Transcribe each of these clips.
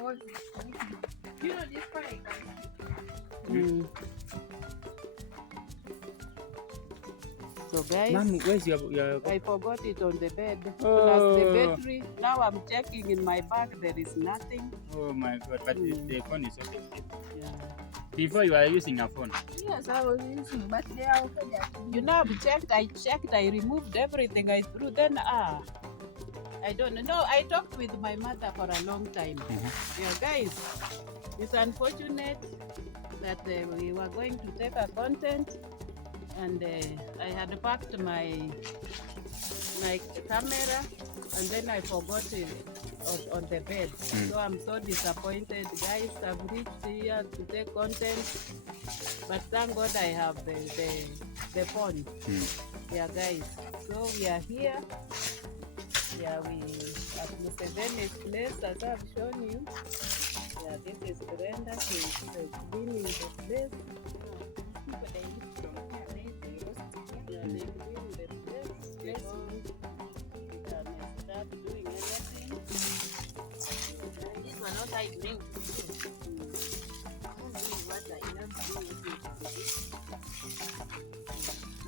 You know this part. So guys, Mommy, where's your I forgot it on the bed. Oh. Plus the battery. Now I'm checking in my bag. There is nothing. Oh my God! But the phone is okay. Yeah. Before you are using a phone. Yes, I was using, but they are okay. You know, I've checked. I checked. I removed everything. I threw. Then I don't know. I talked with my mother for a long time. Yeah, guys, it's unfortunate that we were going to take a content, and I had packed my camera, and then I forgot it on the bed. So I'm so disappointed, guys. I've reached here to take content, but thank God I have the phone. Yeah, guys. So we are here. Yeah, we at Museveni's place, as I've shown you. Yeah, this is Brenda. She's cleaning the place. Yeah, they clean the place. Yes, we can start doing everything. This one not I bring.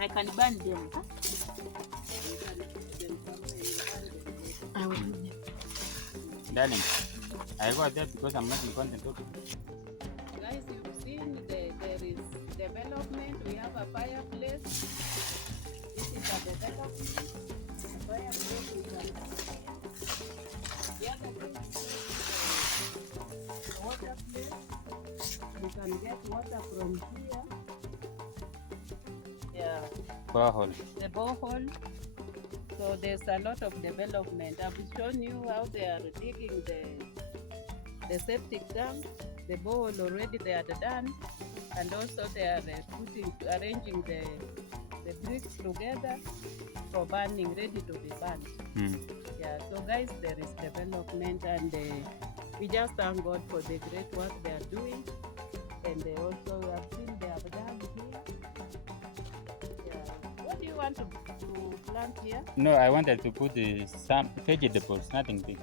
I can burn them. Huh? I will do them. Darling, I got that because I'm making content. Okay. Guys, you've seen there is development. We have a fireplace. This is a development. Fireplace we can see. The other thing is the water place. You can get water from here. Yeah, Borehole. the borehole. So there's a lot of development. I've shown you how they are digging the septic tank. The borehole already they are done, and also they are arranging the bricks together for burning, ready to be burned. Yeah. So guys, there is development, and we just thank God for the great work they are doing, and they also have seen they have done here. Yeah. What do you want to plant here? No, I wanted to put some vegetables, nothing big.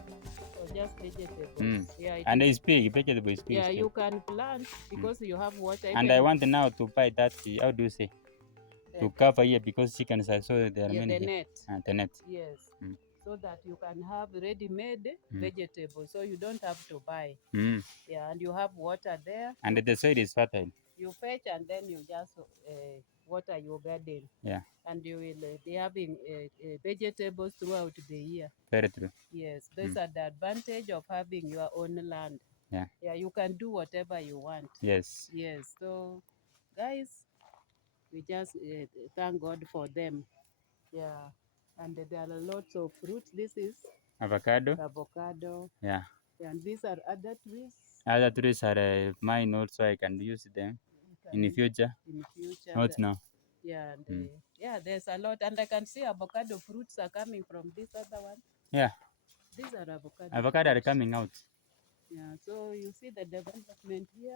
Or just vegetables? Yeah. And it's big, vegetable is big. Yeah, still. you can plant because you have water. And I want now to buy that, how do you say, to cover here because chickens are so there are yeah, many the here. net. The net. Yes. So that you can have ready-made vegetables, so you don't have to buy. Yeah, and you have water there. And the soil is fertile. You fetch and then you just water your garden. Yeah. And you will be having vegetables throughout the year. Very true. Yes, those are the advantage of having your own land. Yeah. Yeah, you can do whatever you want. Yes. Yes. So, guys, we just thank God for them. Yeah. And there are lots of fruits. This is Avocado. avocado. Yeah. And these are other trees. Other trees are mine also. I can use them in the future. In future. Not now. Yeah. And, yeah, there's a lot. And I can see avocado fruits are coming from this other one. Yeah. These are avocado. Avocado are coming out. Yeah. So you see the development here.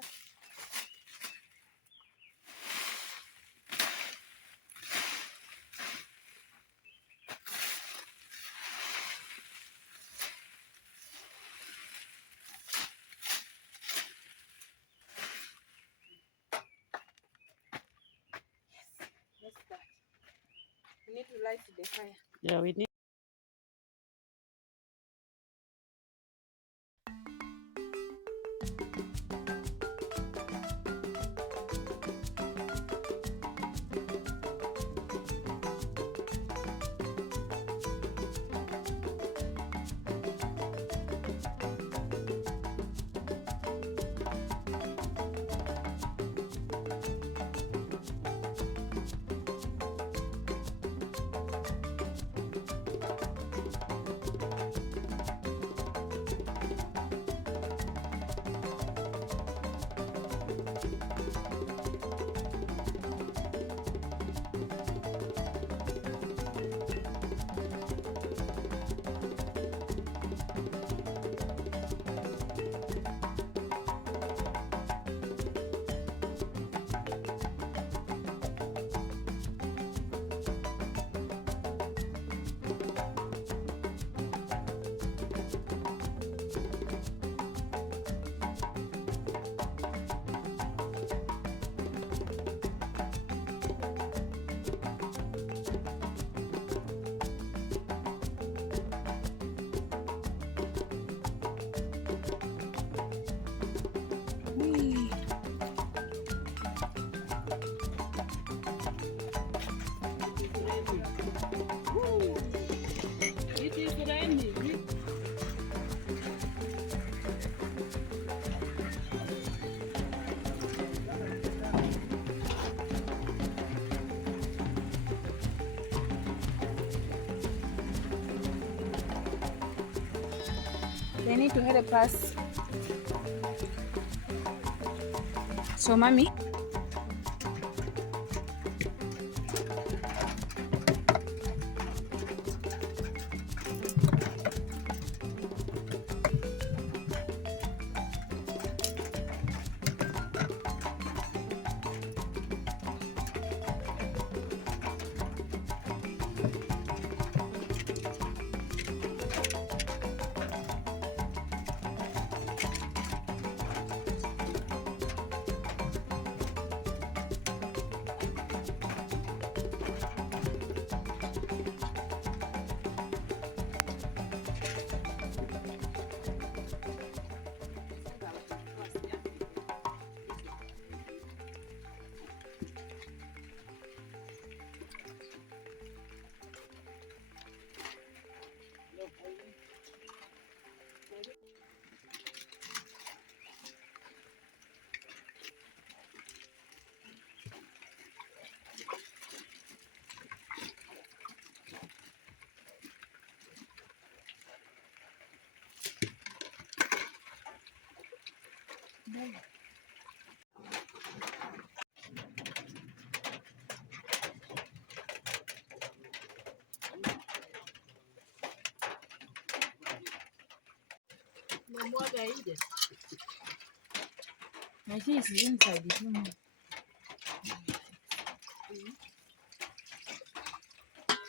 We need to light the fire. Yeah, we need. They need to help us. So, mommy. My fish is inside the room.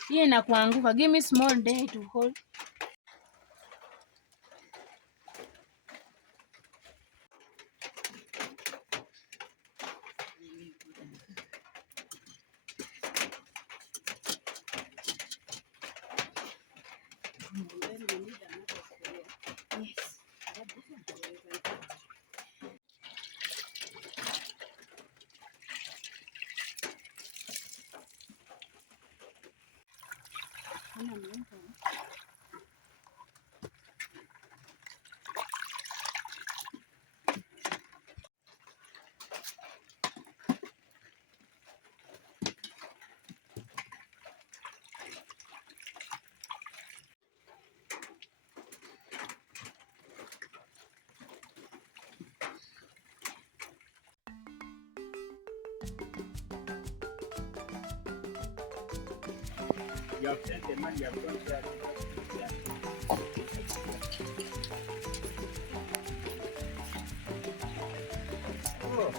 Hii inakuanguka. Give me small day to hold. Yes. You have sent the money, you have gone to that. Oh.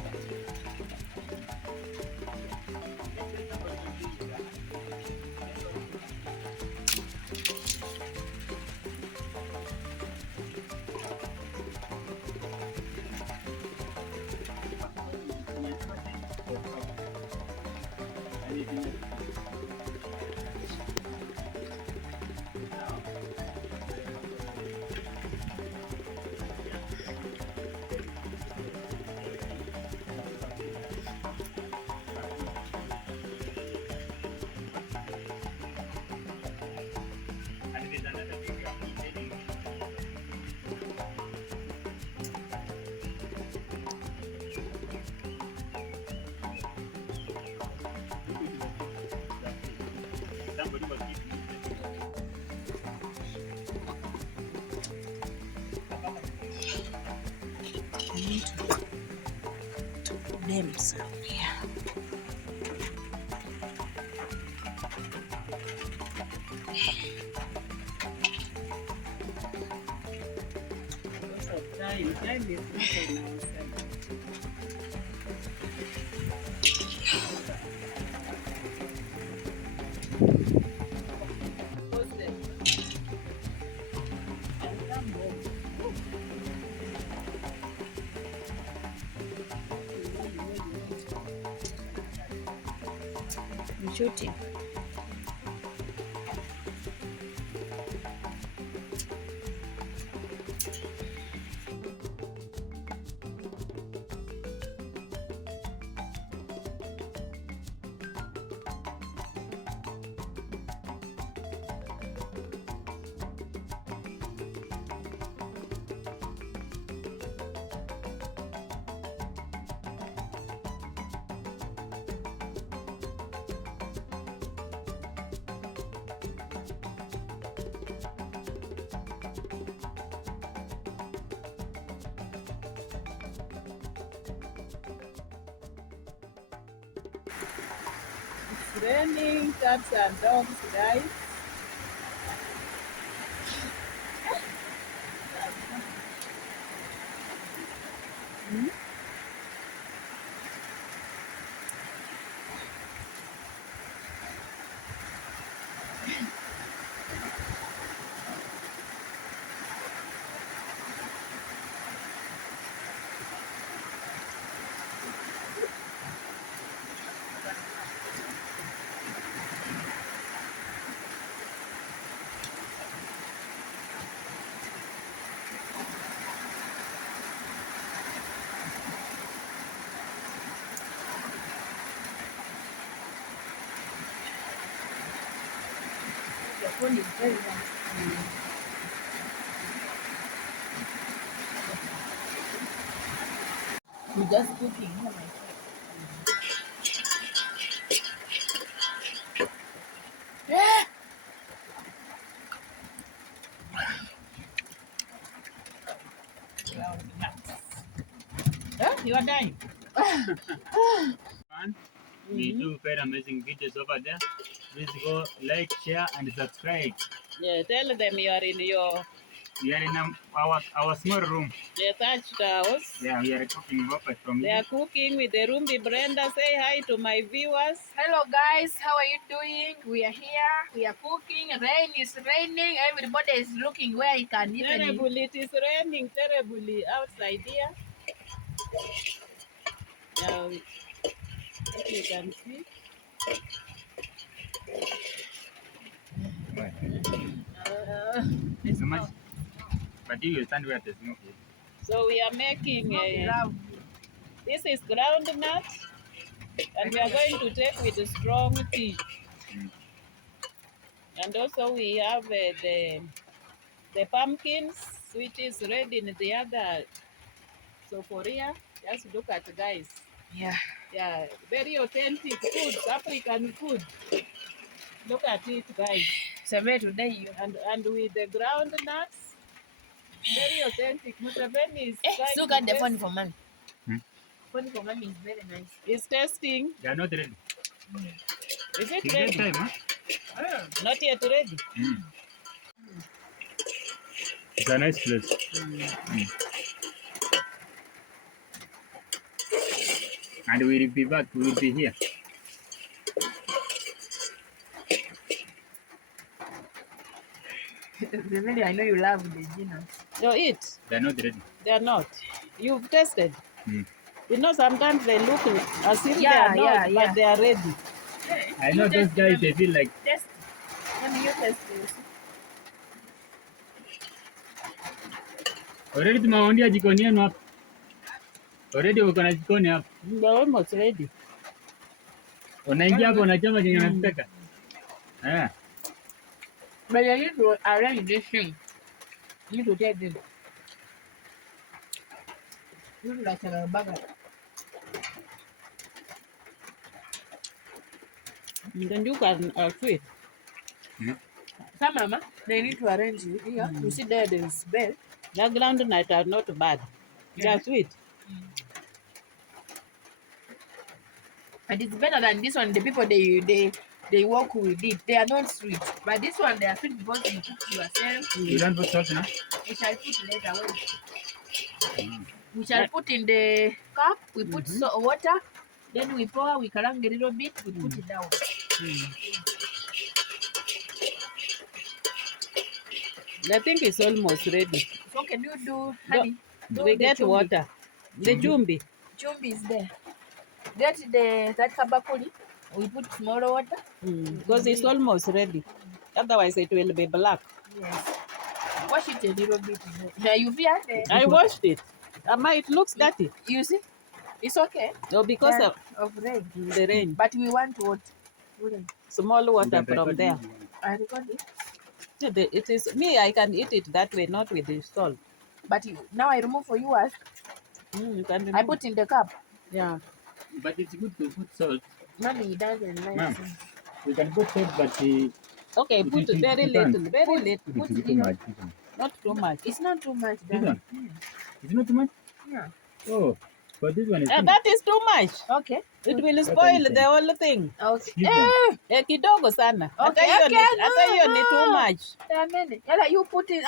Them some here. Time is not on our side. I'm shooting. raining cats and dogs, guys. The phone is very nice. We're just cooking. Oh my God. You are dying. We do very amazing videos over there. Please go like, share, and subscribe. Yeah, tell them you are in your We are in our small room. detached house. Yeah, we are cooking breakfast from They here. are cooking with the Rumbi Brenda. Say hi to my viewers. Hello guys, how are you doing? We are here, we are cooking, rain is raining, everybody is looking where he can even Terribly, it is raining terribly outside here. Now, if you can see. It's so much. But you will stand where there's no food. So we are making, love. this is groundnut, and we are going to take with the strong tea. Mm. And also we have the pumpkins, which is ready in the other soforia. Just look at guys. Yeah. Yeah, very authentic food, African food. Look at it, guys. So where today you And with the groundnuts, very authentic. Museveni is look at the phone for mommy. Hmm? Phone for mommy is very nice. Is testing. They are not ready. Is it Take ready? time, huh? Not yet ready. Mm. It's a nice place. Mm. And we will be back. We will be here. Really, I know you love the dinner. You eat. They are not ready. They are not. You've tested. Mm. You know, sometimes they look as if they Yeah, are not, yeah, but yeah. they are ready. I know those guys, they feel like Test. Let me you test this. already tumewaambia jikoni yenu hapa. Already uko na jikoni hapa. They're almost ready. Unaingia hapo unachoma chenye unataka. Eh. But you need to arrange this thing. You need to take this. You look like a burger. Then you can sweet. Some mama, they need to arrange it here. You see there is bell. The groundnut are not bad. They are sweet. And it's better than this one. The people they work with it. They are not sweet. But this one they are sweet because you cook yourself. You don't put salt now? We shall put later. Wait. We shall put in the cup. We put water. Then we pour. We karang a little bit. We put it down. I think it's almost ready. So can you do honey? Do We the get chumbi. water. The jumbi. Chumbi is there. Get that kabakuli. We put small water. Because it's almost ready. Otherwise, it will be black. Yes. Wash it a little bit. Now you feel I washed it. It looks dirty. You see? It's okay. No, because of rain. the rain. But we want what? Small water You can from record there. this. I record it. It is me. I can eat it that way, not with the salt. But now I remove for you. You can I remove. put in the cup. Yeah. But it's good to put salt. Mommy doesn't like Ma'am. it. We can put salt, but Okay, It put is- very you can. little, very little. it is too much. Not too much. It's not too much. This Darling. one? It's not too much? Yeah. Oh, But this one is That is too much. Okay. It will What are spoil you the saying? whole thing. Okay. This one. Kidogo sana. Okay, Hata okay, hiyo ni too no. much. Jamani. Yala, you put it.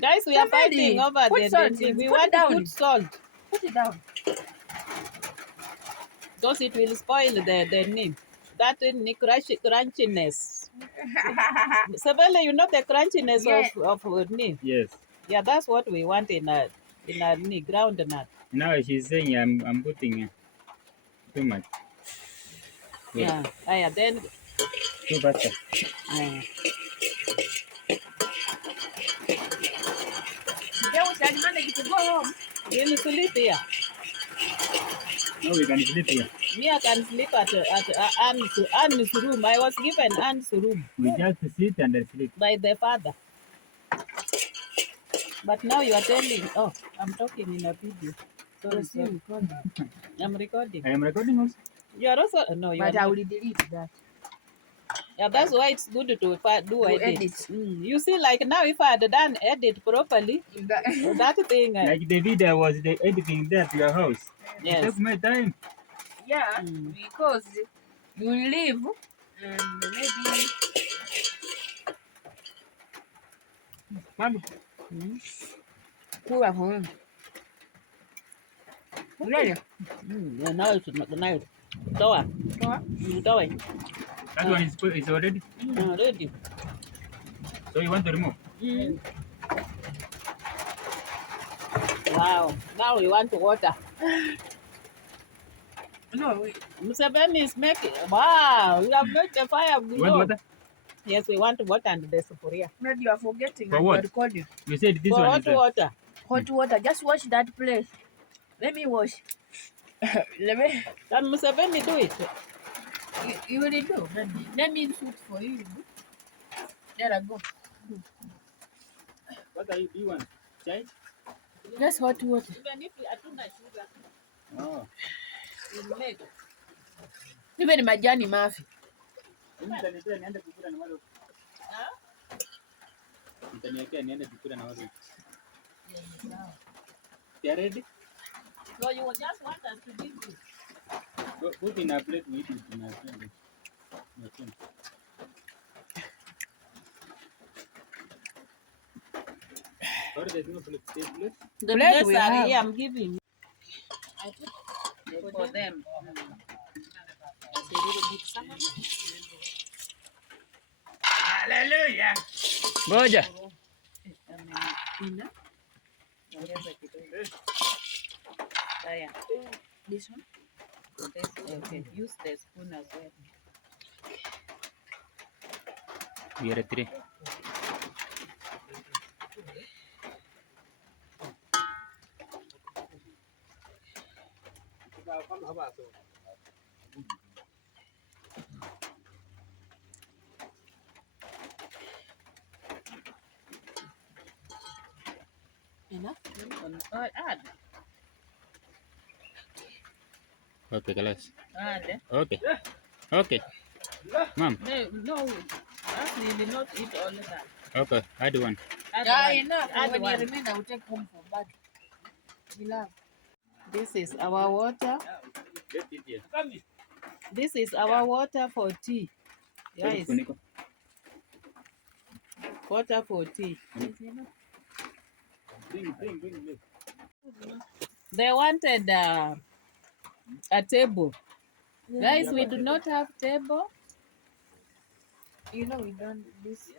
Guys, we are Jamani. fighting over Put the salt thing. in. We Put want it to down. put salt Put it down. because it will spoil the name. That crunchiness. Sabele, you know the crunchiness Yeah. of name. Yes. Yeah, that's what we want in a ground nut. Now she's saying I'm putting too much. Yeah. Then Too faster. Today we shall manage to go home. we'll sleep here. No, we can sleep here. Me, I can sleep at Anne's room. I was given Anne's room We just sit and sleep. by the father. But now you are telling, oh, I'm talking in a video. Sorry. I'm recording. I am recording also. You are also, no, you are But I not. will delete that. Yeah, that's why it's good to do edit. edit. You see, like now, if I had done edit properly, that thing, Like the video was the editing there to your house. It yes. took my time. Yeah, because you leave and maybe Mama. Kula home. Unaona? Yeah, now it's nice. Toa. Toa. That one is already. Ready. So you want to remove? Wow. Now we want water. No, wait. Museveni is making. Wow. We have made the fire You want glow. water? Yes, we want water and the sufuria. Maybe you are forgetting. For and what? you are recording. You said this For one hot is water. Hot water. Just wash that place. Let me wash. Let me. Can Museveni do it? You will do. Let me shoot for you. There I go. What do you want? Chai? Just hot water. Even if we are too much sugar, Oh. we'll make. Even majani mafi. Nitaniwekea niende kukula na wale. Nitaniwekea niende kukula na wale. They are ready? So you just want us to give you. Put in a plate, we eat it in a plate. Sorry, there's no plate. There's plate? The Plate plates we are have. here, I'm giving you. I put for them. Hallelujah. Ngoja. This one. Okay, use the spoon as well. We are three. Enough? Add. Okay, class. Add. Okay. Okay. Mom. No, us we will not eat all of that. Okay, add one. Add Yeah, one. enough. Add When one. you remain, I will take home for bag. We love. This is our water. Let's eat here. This is our water for tea. Guys, water for tea. Bring. They wanted a table. Guys, we do not have table. You know we done this.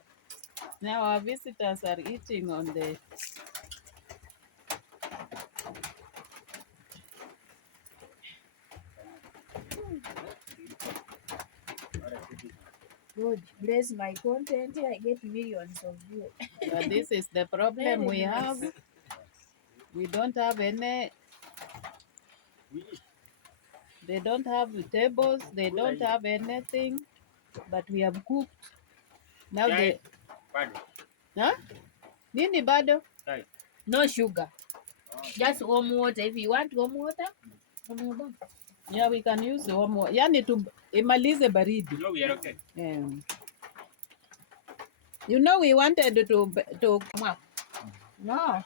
Now our visitors are eating on the. God bless my content. I get millions of views. But this is the problem we have. We don't have any. They don't have tables. They don't have anything. But we have cooked. Now they. Huh? Nini bado? No sugar. Just warm water. If you want warm water, warm water. Yeah, we can use warm water. Yani to imalize baridi. No, we are okay. You know we wanted to No.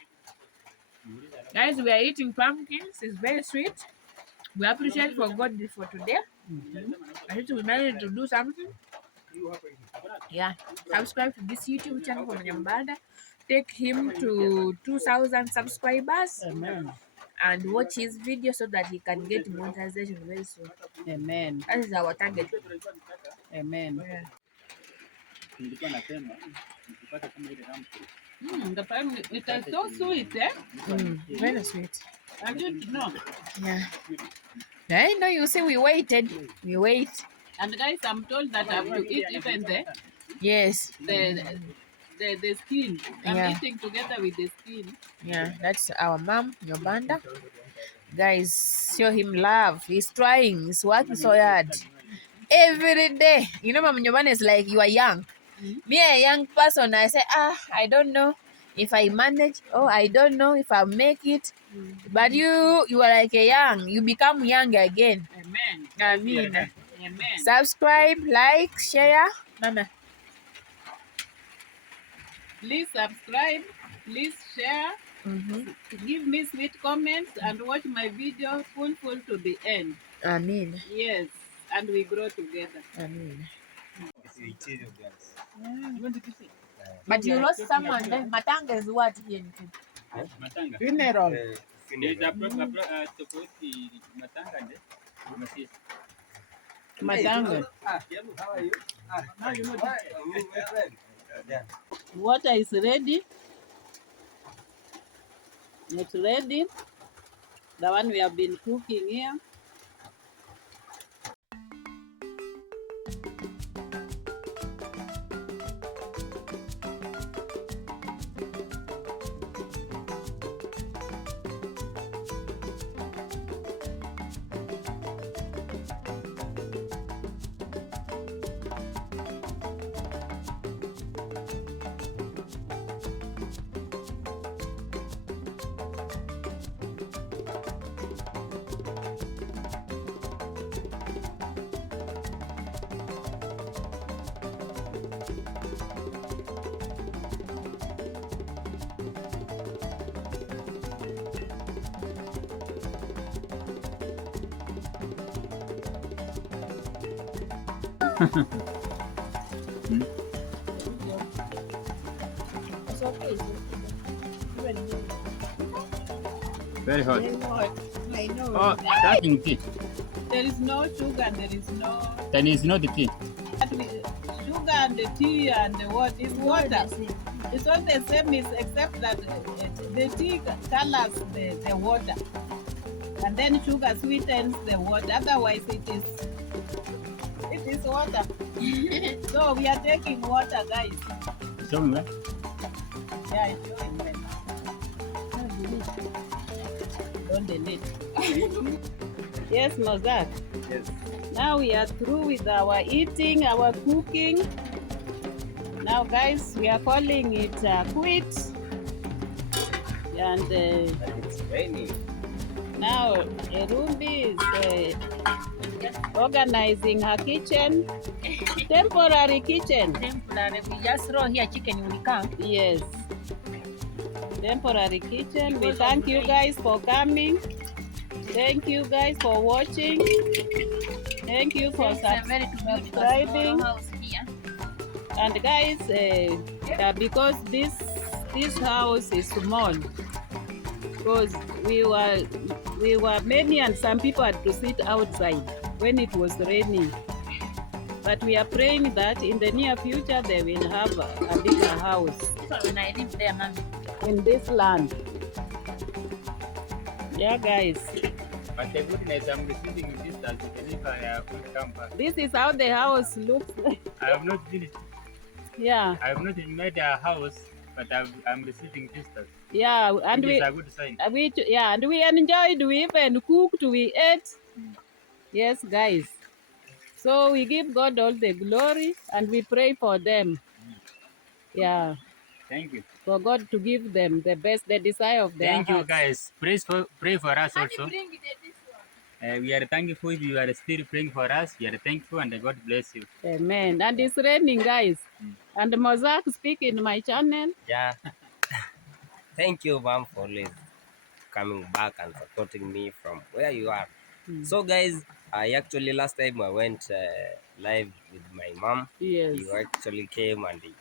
Guys, we are eating pumpkins. It's very sweet. We appreciate for God for today. I need to manage to do something. Yeah. Subscribe to this YouTube channel for Manyambanda. Take him to 2,000 subscribers. Amen. And watch his video so that he can get monetization very soon. Amen. That is our target. Amen. Yeah. The palm it is so sweet, eh? Very sweet. I didn't know. Yeah. I know you say we waited. We wait. And guys, I'm told that I have to eat even Yes. the skin. I'm Yeah. eating together with the skin. Yeah. That's our mom, Nyobanda. Guys, show him love. He's trying. He's working so hard. Every day. You know, Mama Nyobanda is like, you are young. Me, a young person, I say, I don't know if I manage. Oh, I don't know if I'll make it. But you are like a young. You become young again. Amen. I mean, Amen. subscribe, like, share. Mama. Please subscribe. Please share. Give me sweet comments and watch my video full to the end. Amen. Yes. And we grow together. Amen. But you lost someone there. Matanga is what here? Matanga. Funeral. There's a proper tofauti matanga nde. Matanga. Water is ready. It's ready. The one we have been cooking here. Very hot. I know. Oh, drinking tea. There is no sugar, there is no Then it's not the tea. sugar and the tea and the what is water. It's all the same except that the tea colors the water. And then sugar sweetens the water. Otherwise it is water. So we are taking water, guys. Show me, Yeah, it's showing well. Don't delete. Yes, Mozart. Yes. Now we are through with our eating, our cooking. Now, guys, we are calling it quit. And It's raining. now Erumbi is organizing her kitchen, temporary kitchen. Temporary. We just throw here chicken will come. Yes, temporary kitchen. We thank you guys for coming. Thank you guys for watching. Thank you for subscribing. And guys, because this house is small, because we were many and some people had to sit outside when it was raining. But we are praying that in the near future they will have a bigger house When I live there, Mommy. in this land. Yeah, guys. But the goodness I'm receiving this as if I have not come back. This is how the house looks like. I have not finished. Yeah, I have not made a house, but I'm receiving visitors. yeah, and Which we is a good sign. and we enjoyed. We even cooked. We ate. Yes, guys. So we give God all the glory and we pray for them. Yeah, Thank you. for God to give them the best, the desire of their Thank you, hearts. guys. Pray for us also. We are thankful. You are still praying for us. We are thankful, and God bless you. Amen. And it's raining, guys. And Mozart speak in my channel. Yeah. Thank you, Mom, for this. coming back and supporting me from where you are. Mm. So guys, I actually last time I went live with my mom. Yes. You actually came and he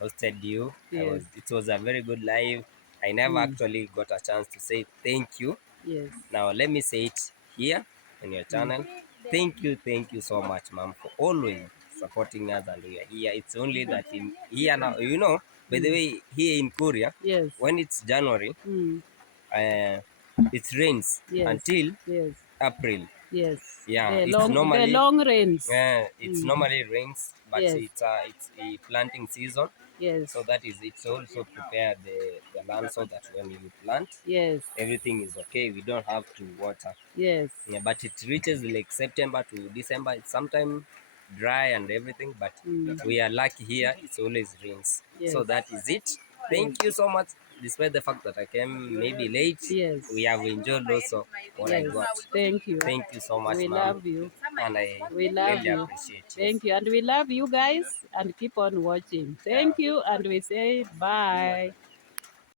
hosted you. Yes. It was a very good live. I never actually got a chance to say thank you. Yes. Now let me say it here on your channel. Thank you so much, mom, for always supporting us, and we are here. It's only that in here now, you know, by the way, here in Korea, Yes. when it's January, Mm. it rains Yes. until Yes. April. Yes. Yeah, The it's long, normally the long rains. it's Mm. normally rains, but Yes. it's a planting season. Yes. So that is it's also prepare the land so that when you plant, Yes. everything is okay. We don't have to water. Yes. Yeah, but it reaches like September to December. It's sometimes dry and everything, but we are lucky here. It's always rains. Yes. So that is it. Thank you so much. Despite the fact that I came maybe late, Yes. we have enjoyed also what I Yes. got. Thank you. Thank you so much, We ma'am, love you. and I We love really you. appreciate it. Thank you. And we love you guys and keep on watching. Thank you. And we say bye.